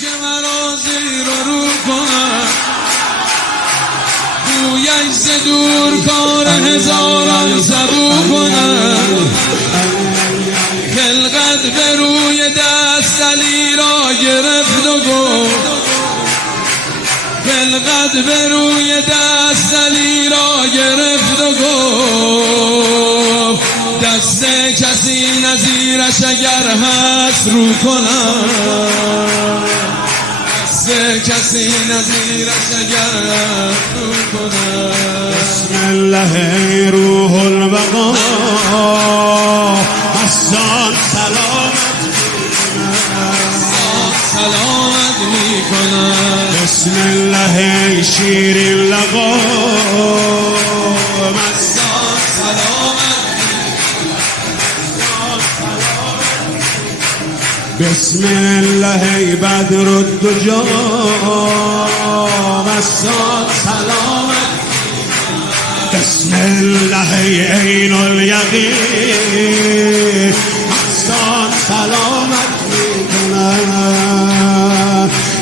که مرا زیر و رو کنم، گویش ز دور کار هزاران سبو کنم. خلقت به روی دست علی را گرفت و گفت، خلقت به روی دست علی را گرفت و گفت، دست کسی نظیرش اگر هست رو کنم، دست کسی نظیرش اگر هست رو کنم. بسم الله روح البقا مستان سلامت می کنم. بسم الله شیرین لقا مستان سلامت. بسم الله بدر الدجا مستان سلامت. بسم الله عین الیقین مستان سلامت میکنم.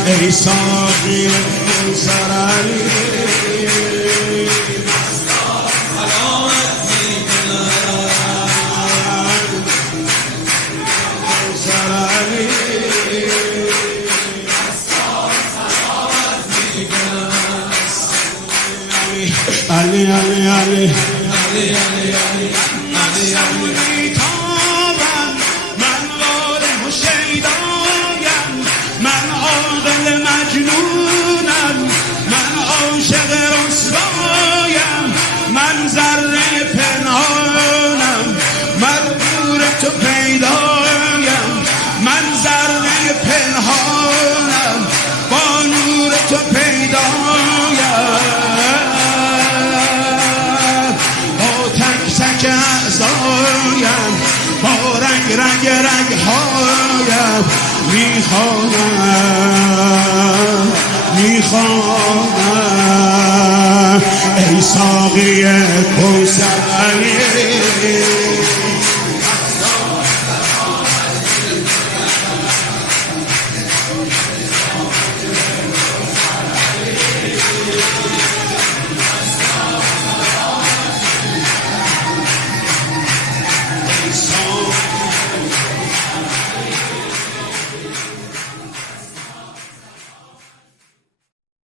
ای ساقی کوثر علی مستان سلامت می کنم. کوثر علی مستان سلامت می کنم. علی علی علی علی علی علی علی علی. تابم من واله و شیدایم، من عاقل مجنونم، من عاشق رسوایم، من ذره پنهانم، من نور تو پیدایم، من ذره پنهانم، با نور تو پیدایم، تک اعضایم، با رنگ رنگ رنگ هایم میخوانم میخوانم. ای ساقی کوثر علی